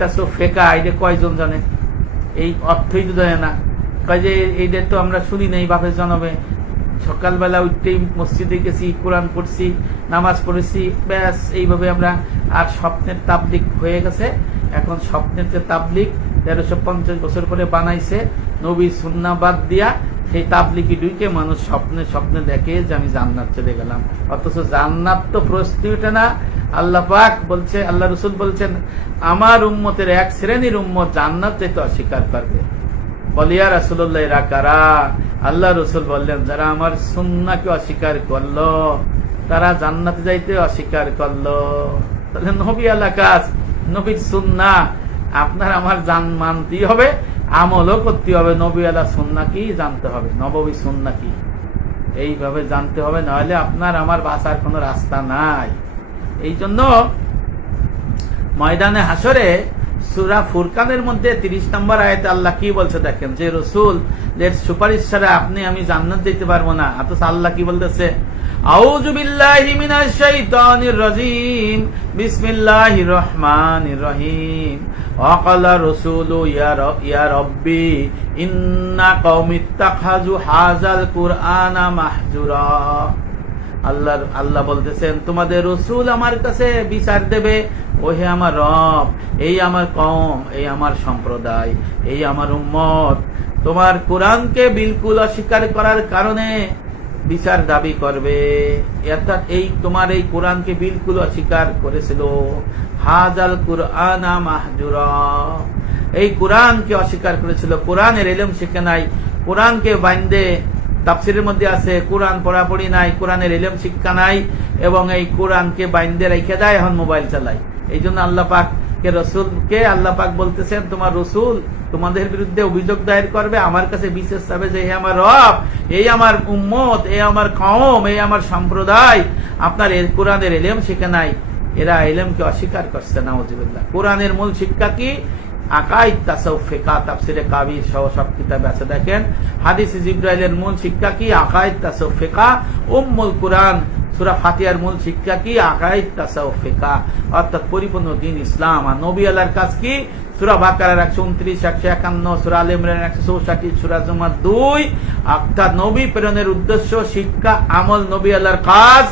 তাসো ফেকা এটা কয়জন জানে? এই অর্থই তো জানে না। কয় যে তো আমরা শুনি নাই, বাপের সকালবেলা উঠতেই মসজিদে গেছি, কোরআন পড়ছি, নামাজ পড়েছি, ব্যাস, এইভাবে আমরা আর স্বপ্নের তাবলিক হয়ে গেছে। এখন স্বপ্নের যে তাবলিক, তেরোশো পঞ্চাশ বছর করে বানাইছে, নবী সুন্না বাদ দিয়া সেই তাবলিকি ডুইকে মানুষ স্বপ্নে স্বপ্নে দেখে যে আমি জান্নাত চলে গেলাম। অথচ জান্নাত তো প্রস্তুতি না আল্লাহ পাক বলছে, আল্লাহ রসুল বলছেন, আমার উম্মতের এক শ্রেণির উম্মত জান্নাত যেতে অস্বীকার করবে। বলিয়া রাসুল্লাহ এরা কারা? আল্লাহ রসুল বললেন, যারা আমার সুন্নাকে অস্বীকার করল, তারা জান্নাতে যাইতে অস্বীকার করল। তাহলে নবী আল্লাহ কাজ, নবীর সুন্না আপনার আমার জান মানতেই হবে, আমলও করতে হবে, নবী আল্লাহ সুন্না কি জানতে হবে নবী সুন্না কি? এইভাবে জানতে হবে, নাহলে আপনার, আমার বাঁচার কোনো রাস্তা নাই। এই জন্য ময়দানে হাসরে সুরা ফুরকানের মধ্যে তিরিশ নম্বর আয়তে আল্লাহ কি বলছে দেখেন, যে রসুল এর সুপারিশ ছাড়া আপনি আমি জান্নাত দিতে পারব না। অথচ আল্লাহ কি বলতেছে? ইন্না হাযাল কুরআনা মাহজুরা। আল্লাহ আল্লাহ বলতেছেন, তোমাদের রসুল আমার কাছে বিচার দেবে। ওহে আমার রব, এই আমার কম এই আমার সম্প্রদায়, এই আমার উম্মত। তোমার কোরআনকে বিলকুল অস্বীকার করার কারণে বিচার দাবি করবে। অর্থাৎ এই, তোমার এই কোরআনকে বিলকুল অস্বীকার করেছিল। হাজাল কুরআনা এই কোরআনকে অস্বীকার করেছিল। কোরআনের এলেম শিখে নাই। কোরআনকে বাইন্দে তাফসিরের মধ্যে আছে, কোরআন পড়াপড়ি নাই, কোরআনের এলেম শিক্ষা নাই, এবং এই কোরআনকে বাইন্দে রেখে দেয় এখন মোবাইল চালায়। এই জন্য আল্লাহ পাক কে বলতেছেন, তোমার রসুল তোমাদের বিরুদ্ধে অভিযোগ দায়ের করবে, আমার কাছে বিশেষ যে আমার রব, এই আমার উম্মত, এই আমার কম এই আমার সম্প্রদায়, আপনার এর কোরআনের এলেম শিখে নাই। এরা এলেমকে অস্বীকার করছে, নাউজিবিল্লাহ। কোরআনের মূল শিক্ষা কি? তাফসিরে কাবির দেখেন, হাদিস মূল শিক্ষা কি? উম্মুল সূরা ফাতিহার মূল শিক্ষা কি? অর্থাৎ পরিপূর্ণ দিন ইসলাম। আর নবী আল্লাহর কাজ কি? সুরা বাকারার একশো উনত্রিশ, একশো একান্ন, সুরা আল ইমরান একশো চৌষট্টি, সূরা জুমার দুই। অর্থাৎ নবী প্রেরণের উদ্দেশ্য, শিক্ষা, আমল নবী আল্লাহর কাজ,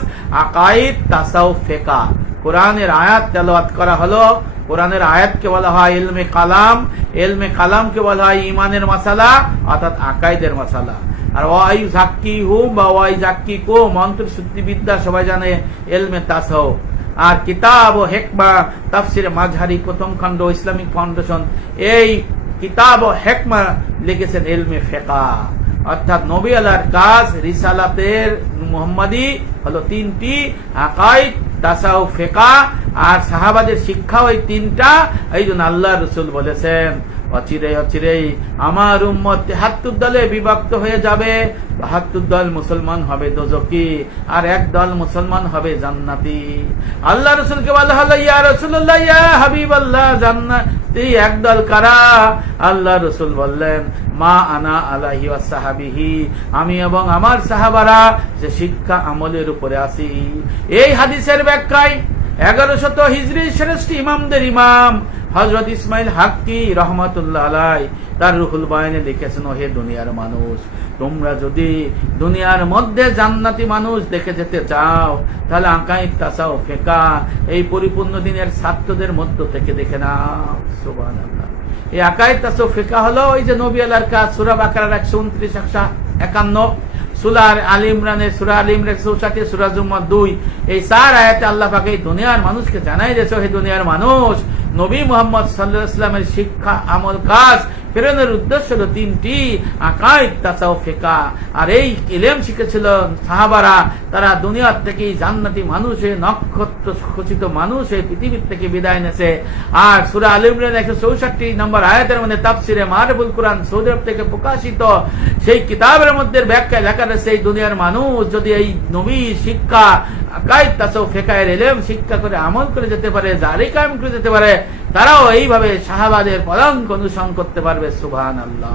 আকাইদ তাসাউফ ফিকা কোরআনের আয়াত তেলাওয়াত করা হলো। কোরআনের আয়াতকে বলা হয় এলমে কালাম এলমে কালামকে বলা হয় ইমানের মশালা অর্থাৎ আকাইদের মশালা আর ওয়াই জাক্কি হুম বা ওয়াই জাক্কি কো মন্ত্র বিদ্যা সবাই জানে এলমে তাসাও আর কিতাব ও হেকমা, তাফসিরে মাঝহারি প্রথম খণ্ড, ইসলামিক ফাউন্ডেশন, এই কিতাব ও হেকমা লিখেছেন এলমে ফেকা। অর্থাৎ নবী আলার কাজ রিসালাতের মোহাম্মদী হলো তিনটি আকাইদ তাসাউ ফেকা, আর সাহাবাদের শিক্ষা ওই তিনটা। এই জন্য আল্লাহ রসুল বলেছেন অচিরে অচিরেই আমার উম্মত তেহাত্তর দলে বিভক্ত হয়ে যাবে। বাহাত্তর দল মুসলমান হবে দোজকি আর এক দল মুসলমান হবে জান্নাতি। আল্লাহ রসুলকে বলা হলো, ইয়া রসুল্লাহ ইয়া হাবিব আল্লাহ জান্নাতি এক দল কারা? আল্লাহ রসুল বললেন, মা আনা আলাহি সাহাবিহি। আমি এবং আমার সাহাবারা যে শিক্ষা আমলের উপরে আছি। এই হাদিসের ব্যাখ্যায় এগারো শত হিজরি শ্রেষ্ঠ ইমামদের ইমাম হজরত ইসমাইল হাক্কি রহমতুল্লাহ আলাই তার রুহুল বায়নে লিখেছেন হে দুনিয়ার মানুষ, তোমরা যদি দুনিয়ার মধ্যে জান্নাতি মানুষ দেখে যেতে চাও, তাহলে আঁকাই তাসাও ফেকা, এই পরিপূর্ণ দিনের ছাত্রদের মধ্য থেকে দেখে নাও। সুবহানাল্লাহ। এই আকাই তাসাও ফেকা হলো ওই যে নবী আলার কাজ সুরা বাকার একশো উনত্রিশ, একশো একান্ন সুলার আলী ইমরানের, সুরা আলী ইমরান চৌষট্টি, সুরা জুম্মা দুই। এই চার আয়াতে আল্লাহ পাকে দুনিয়ার মানুষকে জানাই দিয়েছে হে দুনিয়ার মানুষ। নবী মোহাম্মদ সাল্লাহ ইসলামের শিক্ষা, আমল কাজ প্রেরণের উদ্দেশ্য হলো তিনটি, আকাইদ আর এই ইলেম শিখেছিল সাহাবারা, তারা দুনিয়ার থেকে জান্নাতি মানুষ নক্ষত্র খচিত মানুষ পৃথিবীর থেকে বিদায় নেছে আর সুরা আল ইমরান একশো চৌষট্টি নম্বর আয়াতের মধ্যে তাফসিরে মারবুল কোরআন সৌদি আরব থেকে প্রকাশিত, সেই কিতাবের মধ্যে ব্যাখ্যা লেখা রয়েছে, এই দুনিয়ার মানুষ যদি এই নবী শিক্ষা আকাইদ তাসাও ফেকায়ের এলেম শিক্ষা করে আমল করে যেতে পারে, জারি কায়েম করে যেতে পারে, তারাও এইভাবে শাহাবাদের পদাঙ্ক অনুসরণ করতে পারবে সুবহান আল্লাহ